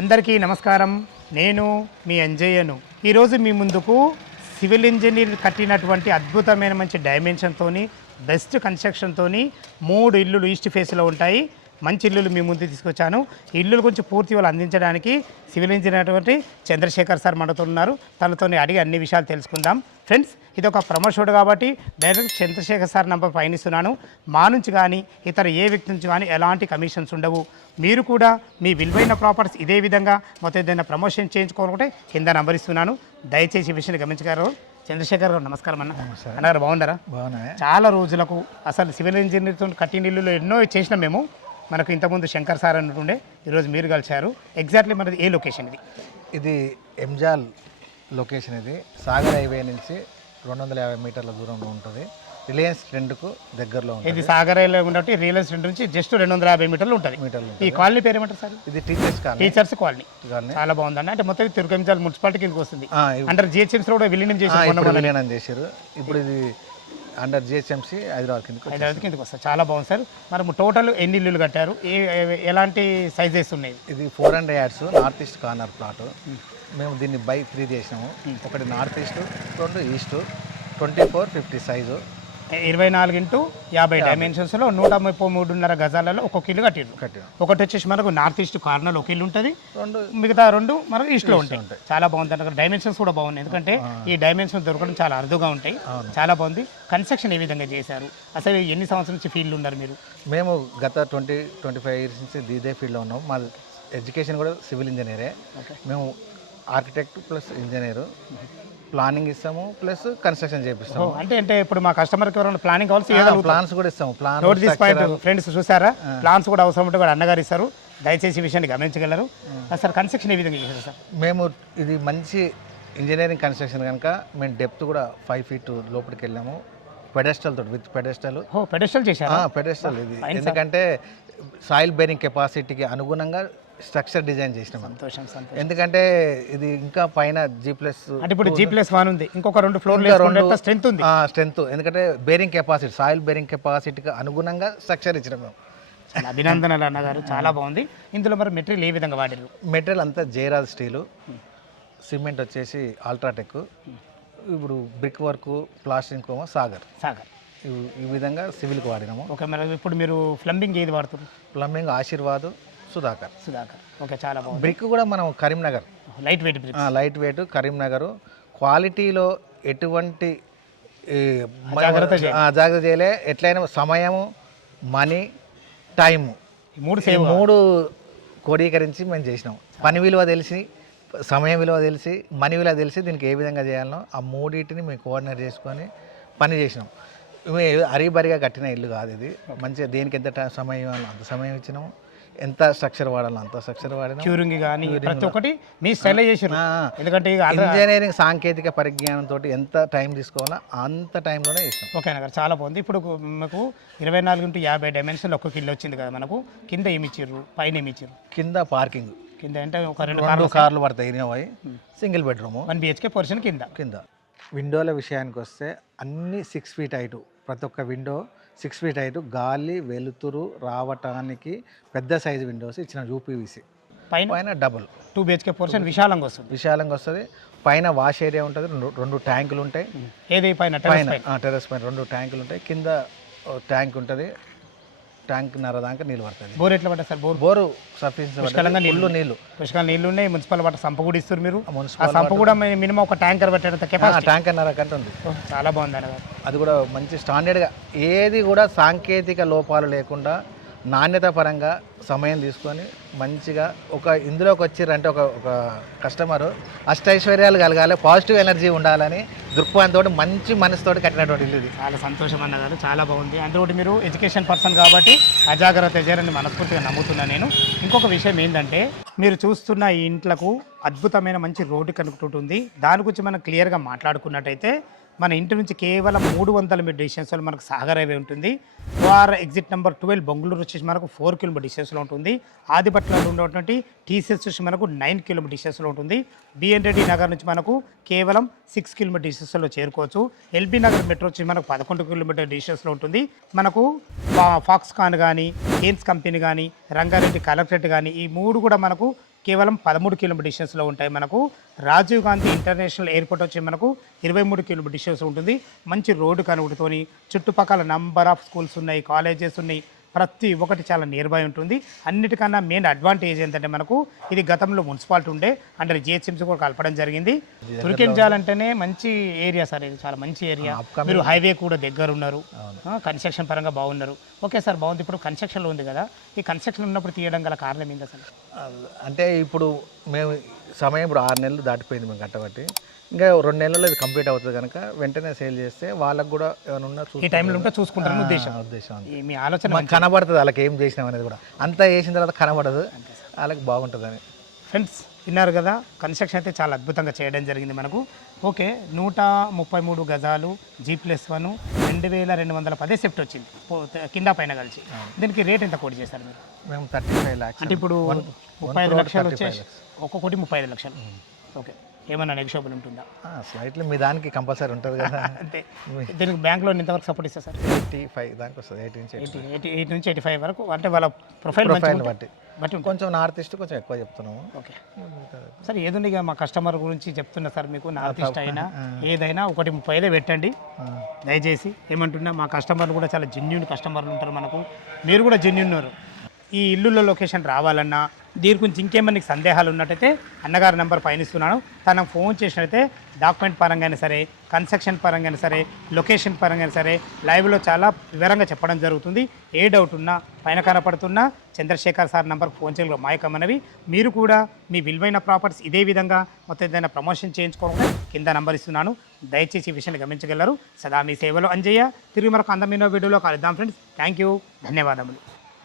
అందరికీ నమస్కారం. నేను మీ అంజయ్యను. ఈరోజు మీ ముందుకు సివిల్ ఇంజనీర్ కట్టినటువంటి అద్భుతమైన మంచి డైమెన్షన్తోని బెస్ట్ కన్స్ట్రక్షన్తోని 3 ఇల్లులు ఈస్ట్ ఫేస్లో ఉంటాయి. మంచి ఇల్లులు మీ ముందు తీసుకొచ్చాను. ఈ ఇల్లుల గురించి పూర్తి వాళ్ళు అందించడానికి సివిల్ ఇంజనీర్ అటువంటి చంద్రశేఖర్ సార్ మనతో ఉన్నారు. తనతో అడిగి అన్ని విషయాలు తెలుసుకుందాం. ఫ్రెండ్స్, ఇది ఒక ప్రమోషన్ కాబట్టి డైరెక్ట్ చంద్రశేఖర్ సార్ నంబర్ పయనిస్తున్నాను. మా నుంచి కానీ ఇతర ఏ వ్యక్తి నుంచి కానీ ఎలాంటి కమిషన్స్ ఉండవు. మీరు కూడా మీ విలువైన ప్రాపర్టీస్ ఇదే విధంగా మొత్తం ఏదైనా ప్రమోషన్ చేయించుకోవాలంటే కింద నంబర్ ఇస్తున్నాను. దయచేసి ఈ విషయాన్ని గమనించగలరు. చంద్రశేఖర్ గారు నమస్కారం అన్న. అన్నగారు బాగున్నారా? బాగున్నాయి. చాలా రోజులకు అసలు సివిల్ ఇంజనీర్తో కట్టిన ఇల్లులో ఎన్నో చేసినాం మేము. మనకు ఇంతకుముందు శంకర్ సార్ అన్నట్టుండే, ఈరోజు మీరు కలిశారు. ఎగ్జాక్ట్లీ మనది ఏ లొకేషన్ ఇది? ఇది ఎంజాల్ లొకేషన్. ఇది సాగర్ హైవే నుంచి 250 మీటర్ల దూరంలో ఉంటుంది. రిలయన్స్ ట్రెండ్కు దగ్గరలో ఉంటుంది. ఇది సాగర్ హైవే ఉన్నట్టు రిలయన్స్ ట్రెండ్ నుంచి జస్ట్ 250 మీటర్లు ఉంటుంది. ఈ కాలనీ పేరు ఏమంటారు సార్? ఇది టీచర్స్ కాలనీ. చాలా బాగుందండి. అంటే మొత్తం తిరుకంజాల్ మున్సిపాలిటీ కిందకి వస్తుంది. అండర్ జిహెచ్ఎంసీ కూడా విలీనం చేశారు. ఇప్పుడు ఇది అండర్ జిహెచ్ఎంసీ హైదరాబాద్ కిందకి వస్తుంది. చాలా బాగుంది సార్. మరి టోటల్ ఎన్ని ఇల్లులు కట్టారు? ఎలాంటి సైజెస్ ఉన్నాయి? ఇది 400 yards north east corner plot. మేము దీన్ని బై 3 చేసినాము. ఒకటి north east, 2 east, 24-50 size, 24x50 డైమెన్షన్స్లో 133.5 గజాలలో ఒక్కొక్క ఇల్లు కట్టిరు. ఒకటి వచ్చేసి మనకు నార్త్ ఈస్ట్ కార్నర్లో ఒక ఇల్లు ఉంటుంది, మిగతా 2 మనకు ఈస్ట్లో ఉంటాయి. చాలా బాగుంది అన్న. డైమెన్షన్స్ కూడా బాగున్నాయి, ఎందుకంటే ఈ డైమెన్షన్స్ దొరకడం చాలా అరుదుగా ఉంటాయి. చాలా బాగుంది. కన్స్ట్రక్షన్ ఏ విధంగా చేశారు? అసలు ఎన్ని సంవత్సరాల నుంచి ఫీల్డ్ ఉన్నారు మీరు? మేము గత 20-25 ఇయర్స్ నుంచి ఇదే ఫీల్డ్లో ఉన్నాం. మా ఎడ్యుకేషన్ కూడా సివిల్ ఇంజనీరే. మేము ఆర్కిటెక్ట్ ప్లస్ ఇంజనీరు, ప్లానింగ్ ఇస్తాము ప్లస్ కన్స్ట్రక్షన్ చేపిస్తాము. అంటే ఇప్పుడు మా కస్టమర్కి ఎవరైనా ప్లానింగ్ కావాల్సి ప్లాన్స్ కూడా ఇస్తాము. ఫ్రెండ్స్ చూసారా, ప్లాన్స్ కూడా అవసరం ఉంటే కూడా అన్నగారు ఇస్తారు. దయచేసి ఈ విషయాన్ని గమనించగలరు. సార్ కన్స్ట్రక్షన్ ఏ విధంగా చేశారు సార్? మేము ఇది మంచి ఇంజనీరింగ్ కన్స్ట్రక్షన్ కనుక మేము డెప్త్ కూడా 5 ఫీట్ లోపలికి వెళ్ళాము. పెడెస్టల్ తోటి విత్ పెడెస్టల్ చేశారు. పెడెస్టల్ ఇది ఎందుకంటే సాయిల్ బేరింగ్ కెపాసిటీకి అనుగుణంగా స్ట్రక్చర్ డిజైన్ చేసినాం. సంతోషం. ఎందుకంటే ఇది ఇంకా పైన ఇప్పుడు G+1 ఉంది, ఇంకొక 2 ఫ్లోర్లు స్ట్రెంత్ ఉంది. స్ట్రెంత్ ఎందుకంటే బేరింగ్ కెపాసిటీ, సాయిల్ బేరింగ్ కెపాసిటీకి అనుగుణంగా స్ట్రక్చర్ ఇచ్చినాం మేము. అభినందనలు అన్నగారు, చాలా బాగుంది. ఇందులో మరి మెటీరియల్ ఏ విధంగా వాడారు? మెటీరియల్ అంతా జైరాజ్ స్టీలు, సిమెంట్ వచ్చేసి అల్ట్రాటెక్, ఇప్పుడు బ్రిక్ వర్క్, ప్లాస్టింగ్ కోమో సాగర్ ఈ విధంగా సివిల్కి వాడినాము. ఓకే, మరి ఇప్పుడు మీరు ప్లంబింగ్ ఏది వాడుతున్నారు? ప్లంబింగ్ ఆశీర్వాద్, సుధాకర్. ఓకే, చాలా బాగుంది. బ్రిక్ కూడా మనం కరీంనగర్ లైట్ వెయిట్ కరీంనగర్. క్వాలిటీలో ఎటువంటి జాగ్రత్త చేయలే. ఎట్లయినా సమయము, మనీ, టైము 3 కోడీకరించి మేము చేసినాం. పని విలువ తెలిసి, సమయం విలువ తెలిసి, మనీ విలువ తెలిసి దీనికి ఏ విధంగా చేయాలనో ఆ 3 మేము కోఆర్డినేట్ చేసుకొని పని చేసినాం. అరీబరిగా కట్టిన ఇల్లు కాదు ఇది. మంచిగా దేనికి ఎంత సమయం ఇవ్వాలో అంత సమయం ఇచ్చినాము, ఎంత స్ట్రక్చర్ వాడాలో అంత స్ట్రక్చర్ వాడినా. క్యూరింగ్ కానీ ప్రతి ఒక్కటి మీ స్టైల్ చేసారు. ఎందుకంటే ఇంజనీరింగ్ సాంకేతిక పరిజ్ఞానంతో ఎంత టైం తీసుకోవాలో అంత టైంలోనే చేసినాం. ఓకే అన్న, చాలా బాగుంది. ఇప్పుడు మనకు 24x50 డైమెన్షన్ ఒక్కొక్క ఇల్లు వచ్చింది కదా మనకు. కింద ఏమి ఇచ్చారు, పైన ఏమి ఇచ్చారు? కింద పార్కింగ్, కింద అంటే ఒక 2 కార్లు పడతాయి. Innova single bedroom 1 BHK portion కింద. విండోల విషయానికి వస్తే అన్ని 6 ఫీట్ హైట్, ప్రతి ఒక్క విండో 6 ఫీట్ హైట్, గాలి వెలుతురు రావటానికి పెద్ద సైజు విండోస్ ఇచ్చిన UPVC. పైన డబుల్ 2 BHK పోర్షన్ విశాలంగా వస్తుంది. పైన వాష్ ఏరియా ఉంటుంది, 2 ట్యాంకులు ఉంటాయి. ఏది పైన టెర్రస్ పైన 2 ట్యాంకులు ఉంటాయి. కింద ట్యాంక్ ఉంటుంది, ట్యాంక్ దాకా నీళ్ళు పడుతుంది. బోర్ ఎట్లా పడ్డా సార్? బోరు సఫిషియెంట్ నీళ్ళు నీళ్ళు ఉన్నాయి. మున్సిపల్ వాటర్ సంప కూడా ఇస్తారు మీరు. ఆ సంప కూడా మినిమం ఒక ట్యాంకర్ పెట్టేంత కెపాసిటీ, ట్యాంకర్ కంటే ఉంది. చాలా బాగుంది అన్నగారు. అది కూడా మంచి స్టాండర్డ్గా, ఏది కూడా సాంకేతిక లోపాలు లేకుండా నాణ్యత పరంగా సమయం తీసుకొని మంచిగా ఇందులోకి వచ్చిర్రంటే ఒక కస్టమరు అష్టైశ్వర్యాలు కలగాలి, పాజిటివ్ ఎనర్జీ ఉండాలని దృక్పథంతో మంచి మనసుతో కట్టినటువంటి ఇల్లు ఇది. చాలా సంతోషం అన్నగారు, చాలా బాగుంది. అందుకని మీరు ఎడ్యుకేషన్ పర్సన్ కాబట్టి అజాగ్రత్త చేయాలని మనస్ఫూర్తిగా నమ్ముతున్నాను నేను. ఇంకొక విషయం ఏంటంటే, మీరు చూస్తున్న ఈ ఇంట్లకు అద్భుతమైన మంచి రోడ్డు కనుక్కుంటుంది. దాని గురించి మనం క్లియర్గా మాట్లాడుకున్నట్టయితే మన ఇంటి నుంచి కేవలం 300 మీటర్ డిస్టెన్స్లో మనకు సాగర్ హైవే ఉంటుంది. ఎగ్జిట్ నెంబర్ 12 బెంగళూరు వచ్చేసి మనకు 4 కిలోమీటర్ డిస్టెన్స్లో ఉంటుంది. ఆదిపట్లలో ఉన్నటువంటి TCS వచ్చి మనకు 9 కిలోమీటర్ డిస్టెన్స్లో ఉంటుంది. బిఎన్ రెడ్డి నగర్ నుంచి మనకు కేవలం 6 కిలోమీటర్ డిస్టెన్స్లో చేరుకోవచ్చు. ఎల్బీ నగర్ మెట్రో వచ్చి మనకు 11 కిలోమీటర్ డిస్టెన్స్లో ఉంటుంది. మనకు ఫాక్స్కాన్ కానీ, కేన్స్ కంపెనీ కానీ, రంగారెడ్డి కలెక్టరేట్ కానీ, ఈ 3 కూడా మనకు కేవలం 13 కిలోమీటర్ డిస్టెన్స్లో ఉంటాయి. మనకు రాజీవ్ గాంధీ ఇంటర్నేషనల్ ఎయిర్పోర్ట్ వచ్చి మనకు 23 కిలోమీటర్ డిస్టెన్స్ ఉంటుంది. మంచి రోడ్డు కనుగొడుతోని చుట్టుపక్కల నంబర్ ఆఫ్ స్కూల్స్ ఉన్నాయి, కాలేజెస్ ఉన్నాయి, ప్రతి ఒక్కటి చాలా నియర్ బై ఉంటుంది. అన్నిటికన్నా మెయిన్ అడ్వాంటేజ్ ఏంటంటే మనకు ఇది గతంలో మున్సిపాలిటీ ఉండే అండర్ జిహెచ్ఎంసీ కూడా కలపడం జరిగింది. తుర్కెంజాల్ అంటేనే మంచి ఏరియా సార్, ఇది చాలా మంచి ఏరియా. మీరు హైవే కూడా దగ్గర ఉన్నారు, కన్స్ట్రక్షన్ పరంగా బాగున్నారు. ఓకే సార్, బాగుంది. ఇప్పుడు కన్స్ట్రక్షన్లో ఉంది కదా, ఈ కన్స్ట్రక్షన్ ఉన్నప్పుడు తీయడం గల కారణం ఏంటి అసలు? అంటే ఇప్పుడు మేము సమయం ఇప్పుడు 6 నెలలు దాటిపోయింది మేము కట్టబట్టి, ఇంకా 2 నెలల్లో ఇది కంప్లీట్ అవుతుంది కనుక వెంటనే సేల్ చేస్తే వాళ్ళకు కూడా ఏమైనా ఉన్నా ఈ టైంలో ఉంటే చూసుకుంటారని ఉద్దేశం. అంతే. మీ ఆలోచన మాకు కనబడుతుంది వాళ్ళకి ఏం చేసినాం అనేది కూడా. అంతా చేసిన తర్వాత కనబడదు, వాళ్ళకి బాగుంటుందని. ఫ్రెండ్స్ విన్నారు కదా, కన్స్ట్రక్షన్ అయితే చాలా అద్భుతంగా చేయడం జరిగింది మనకు. ఓకే, 133 గజాలు G+1 2210 సెఫ్ట్ వచ్చింది కింద పైన కలిసి. దీనికి రేట్ ఎంత కోట్ చేశారు మీరు? మేము 35 lakhs అంటే ఇప్పుడు 35 లక్షలు వచ్చేసి ఒక్కొక్కటి 35 లక్షలు. ఓకే, ఏమన్నా నెగిషియబుల్ ఉంటుందా? స్లైట్లీ మీ దానికి కంపల్సరీ ఉంటుంది కదా. అంతే. దీనికి బ్యాంక్లో ఎంతవరకు సపోర్ట్ ఇస్తారు సార్? 85 దానికి వస్తుంది, 88 నుంచి 85 వరకు. అంటే వాళ్ళ ప్రొఫైల్ బట్టి కొంచెం నార్త్ ఈస్ట్ కొంచెం ఎక్కువ చెప్తున్నాము. ఓకే సార్, ఏదుంది ఇక మా కస్టమర్ గురించి చెప్తున్నా సార్ మీకు. నార్త్ ఈస్ట్ అయినా ఏదైనా 135 పెట్టండి దయచేసి. ఏమంటున్నా, మా కస్టమర్లు కూడా చాలా జెన్యూన్ కస్టమర్లు ఉంటారు మనకు. మీరు కూడా జెన్యూన్ ఉన్నారు. ఈ ఇల్లుల లొకేషన్ రావాలన్నా దీని గురించి ఇంకేమైనా సందేహాలు ఉన్నట్టయితే అన్నగారి నెంబర్ పైన ఇస్తున్నాను. తనకు ఫోన్ చేసినట్టయితే డాక్యుమెంట్ పరంగానే సరే, కన్స్ట్రక్షన్ పరంగానే సరే, లొకేషన్ పరంగానే సరే లైవ్లో చాలా వివరంగా చెప్పడం జరుగుతుంది. ఏ డౌట్ ఉన్నా పైన కనపడుతున్న చంద్రశేఖర్ సార్ నెంబర్కి ఫోన్ చేయగలరు. మాయకమ్మనవి మీరు కూడా మీ విలువైన ప్రాపర్టీస్ ఇదే విధంగా మొత్తం ఏదైనా ప్రమోషన్ చేయించుకోకుండా కింద నెంబర్ ఇస్తున్నాను. దయచేసి ఈ విషయాన్ని గమనించగలరు. సదా మీ సేవలో అంజయ్య. తిరిగి మరొక అందమైన వీడియోలో కలుద్దాం ఫ్రెండ్స్. థ్యాంక్ యూ, ధన్యవాదములు.